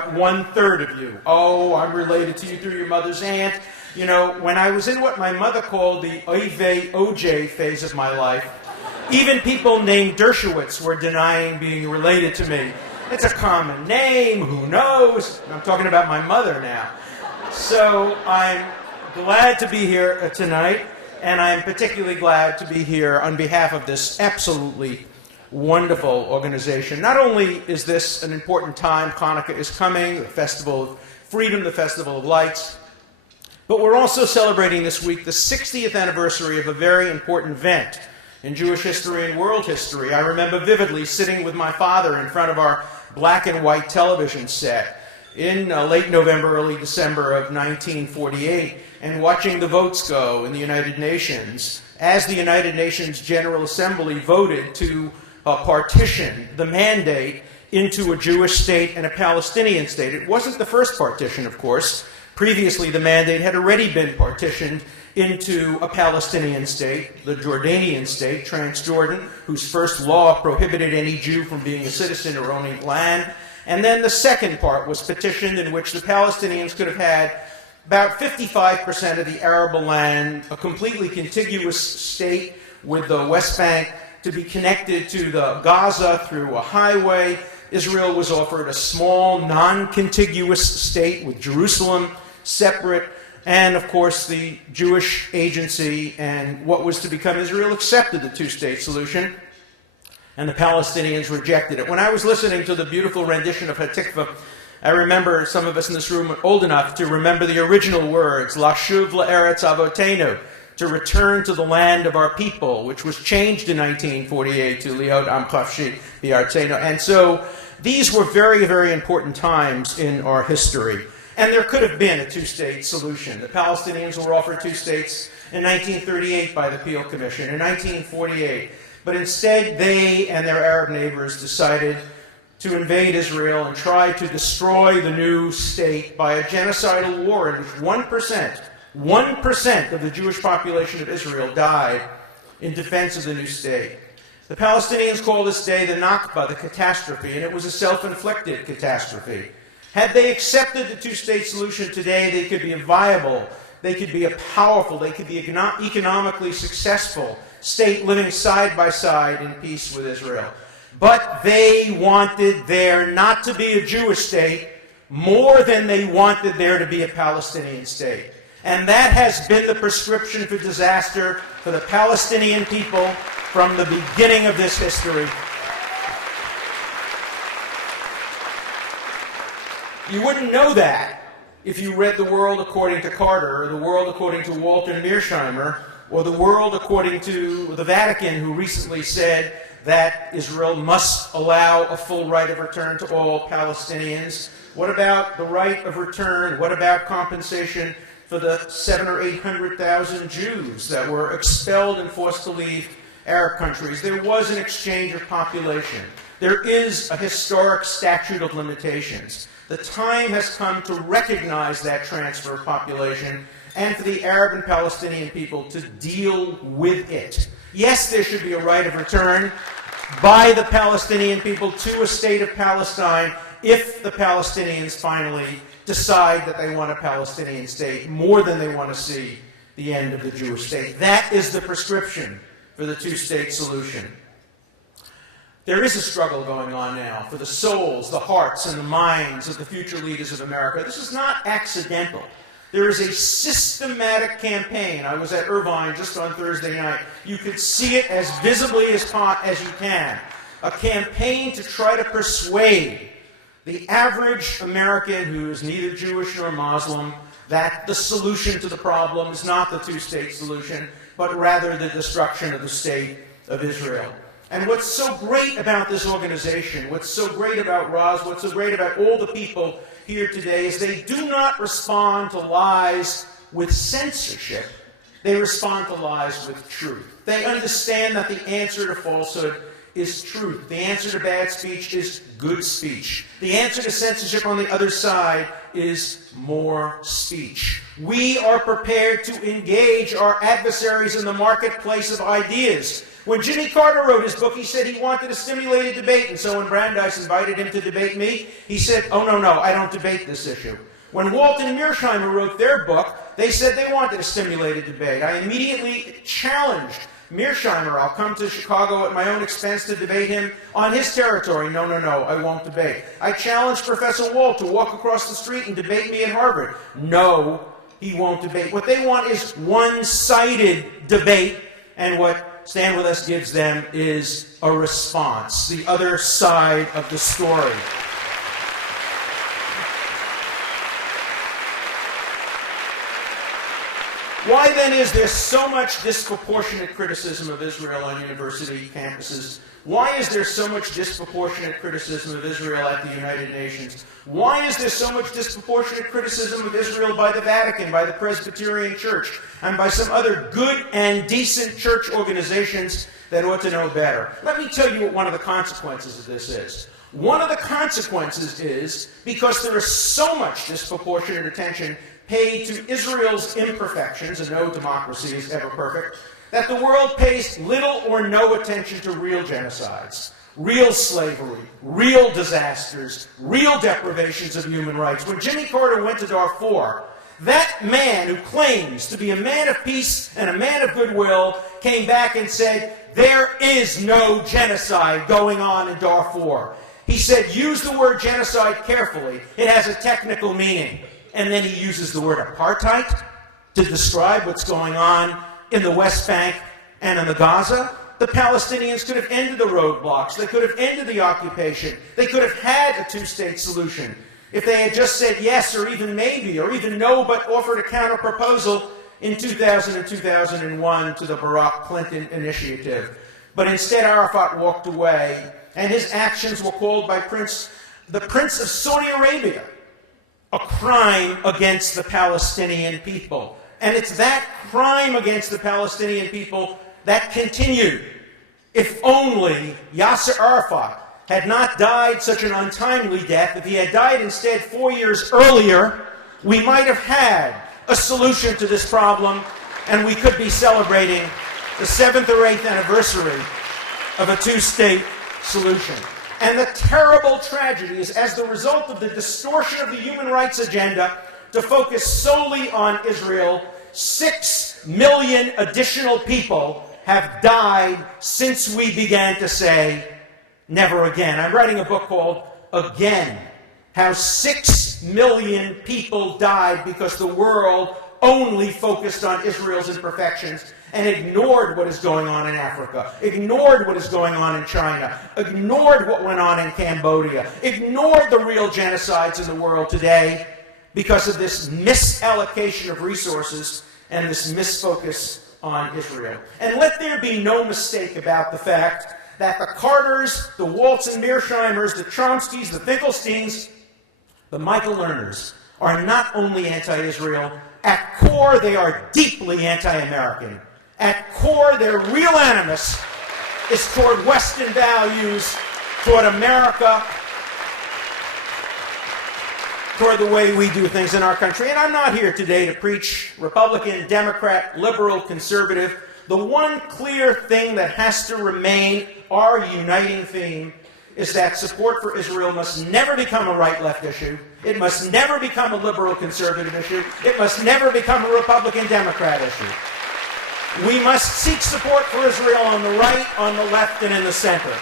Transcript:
about 1/3 of you. Oh, I'm related to you through your mother's aunt. You know, when I was in what my mother called the OJ phase of my life, even people named Dershowitz were denying being related to me. It's a common name, who knows? I'm talking about my mother now. So I'm glad to be here tonight, and I'm particularly glad to be here on behalf of this absolutely wonderful organization. Not only is this an important time, Hanukkah is coming, the Festival of Freedom, the Festival of Lights, but we're also celebrating this week the 60th anniversary of a very important event in Jewish history and world history. I remember vividly sitting with my father in front of our black and white television set in late November, early December of 1948, and watching the votes go in the United Nations as the United Nations General Assembly voted to partition the mandate into a Jewish state and a Palestinian state. It wasn't the first partition, of course. Previously, the mandate had already been partitioned into a Palestinian state, the Jordanian state, Transjordan, whose first law prohibited any Jew from being a citizen or owning land. And then the second part was petitioned, in which the Palestinians could have had about 55% of the arable land, a completely contiguous state with the West Bank to be connected to the Gaza through a highway. Israel was offered a small, non-contiguous state with Jerusalem separate, and of course the Jewish agency and what was to become Israel accepted the two-state solution, and the Palestinians rejected it. When I was listening to the beautiful rendition of Hatikva, I remember some of us in this room are old enough to remember the original words, Lashuv la'eretz avotenu, to return to the land of our people, which was changed in 1948 to Liot Am Chafshi B'Artzenu. And so these were very, very important times in our history. And there could have been a two-state solution. The Palestinians were offered two states in 1938 by the Peel Commission, in 1948. But instead, they and their Arab neighbors decided to invade Israel and try to destroy the new state by a genocidal war in which 1% of the Jewish population of Israel died in defense of the new state. The Palestinians call this day the Nakba, the catastrophe, and it was a self-inflicted catastrophe. Had they accepted the two-state solution today, they could be a viable, they could be a powerful, they could be economically successful state living side by side in peace with Israel. But they wanted there not to be a Jewish state more than they wanted there to be a Palestinian state. And that has been the prescription for disaster for the Palestinian people from the beginning of this history. You wouldn't know that if you read The World According to Carter, or The World According to Walter Mearsheimer, or The World According to the Vatican, who recently said that Israel must allow a full right of return to all Palestinians. What about the right of return? What about compensation for the 700,000 or 800,000 Jews that were expelled and forced to leave Arab countries? There was an exchange of population. There is a historic statute of limitations. The time has come to recognize that transfer of population and for the Arab and Palestinian people to deal with it. Yes, there should be a right of return by the Palestinian people to a state of Palestine if the Palestinians finally decide that they want a Palestinian state more than they want to see the end of the Jewish state. That is the prescription for the two-state solution. There is a struggle going on now for the souls, the hearts, and the minds of the future leaders of America. This is not accidental. There is a systematic campaign. I was at Irvine just on Thursday night. You could see it as visibly as you can. A campaign to try to persuade the average American who is neither Jewish nor Muslim that the solution to the problem is not the two-state solution, but rather the destruction of the state of Israel. And what's so great about this organization, what's so great about Roz, what's so great about all the people here today is they do not respond to lies with censorship. They respond to lies with truth. They understand that the answer to falsehood is truth. The answer to bad speech is good speech. The answer to censorship on the other side is more speech. We are prepared to engage our adversaries in the marketplace of ideas When Jimmy Carter wrote his book, he said he wanted a stimulated debate, and so when Brandeis invited him to debate me, he said, oh, no, I don't debate this issue. When Walt and Mearsheimer wrote their book, they said they wanted a stimulated debate. I immediately challenged Mearsheimer. I'll come to Chicago at my own expense to debate him on his territory. No, I won't debate. I challenged Professor Walt to walk across the street and debate me at Harvard. No, he won't debate. What they want is one-sided debate, and what Stand With Us gives them is a response, the other side of the story. Why then is there so much disproportionate criticism of Israel on university campuses? Why is there so much disproportionate criticism of Israel at the United Nations? Why is there so much disproportionate criticism of Israel by the Vatican, by the Presbyterian Church, and by some other good and decent church organizations that ought to know better? Let me tell you what one of the consequences of this is. One of the consequences is because there is so much disproportionate attention paid to Israel's imperfections, and no democracy is ever perfect, that the world pays little or no attention to real genocides, real slavery, real disasters, real deprivations of human rights. When Jimmy Carter went to Darfur, that man who claims to be a man of peace and a man of goodwill came back and said, there is no genocide going on in Darfur. He said, use the word genocide carefully. It has a technical meaning. And then he uses the word apartheid to describe what's going on in the West Bank and in the Gaza. The Palestinians could have ended the roadblocks. They could have ended the occupation. They could have had a two-state solution if they had just said yes or even maybe or even no, but offered a counter-proposal in 2000 and 2001 to the Barack Clinton initiative. But instead, Arafat walked away, and his actions were called by the Prince of Saudi Arabia a crime against the Palestinian people. And it's that crime against the Palestinian people that continued. If only Yasser Arafat had not died such an untimely death, if he had died instead 4 years earlier, we might have had a solution to this problem, and we could be celebrating the 7th or 8th anniversary of a two-state solution. And the terrible tragedy is, as the result of the distortion of the human rights agenda to focus solely on Israel, 6 million additional people have died since we began to say, never again. I'm writing a book called Again, how 6 million people died because the world only focused on Israel's imperfections and ignored what is going on in Africa, ignored what is going on in China, ignored what went on in Cambodia, ignored the real genocides in the world today because of this misallocation of resources and this misfocus on Israel. And let there be no mistake about the fact that the Carters, the Waltz and Mearsheimers, the Chomskys, the Finkelsteins, the Michael Lerners are not only anti-Israel. At core, they are deeply anti-American. At core, their real animus is toward Western values, toward America, toward the way we do things in our country. And I'm not here today to preach Republican, Democrat, liberal, conservative. The one clear thing that has to remain our uniting theme is that support for Israel must never become a right-left issue. It must never become a liberal-conservative issue. It must never become a Republican-Democrat issue. We must seek support for Israel on the right, on the left, and in the center.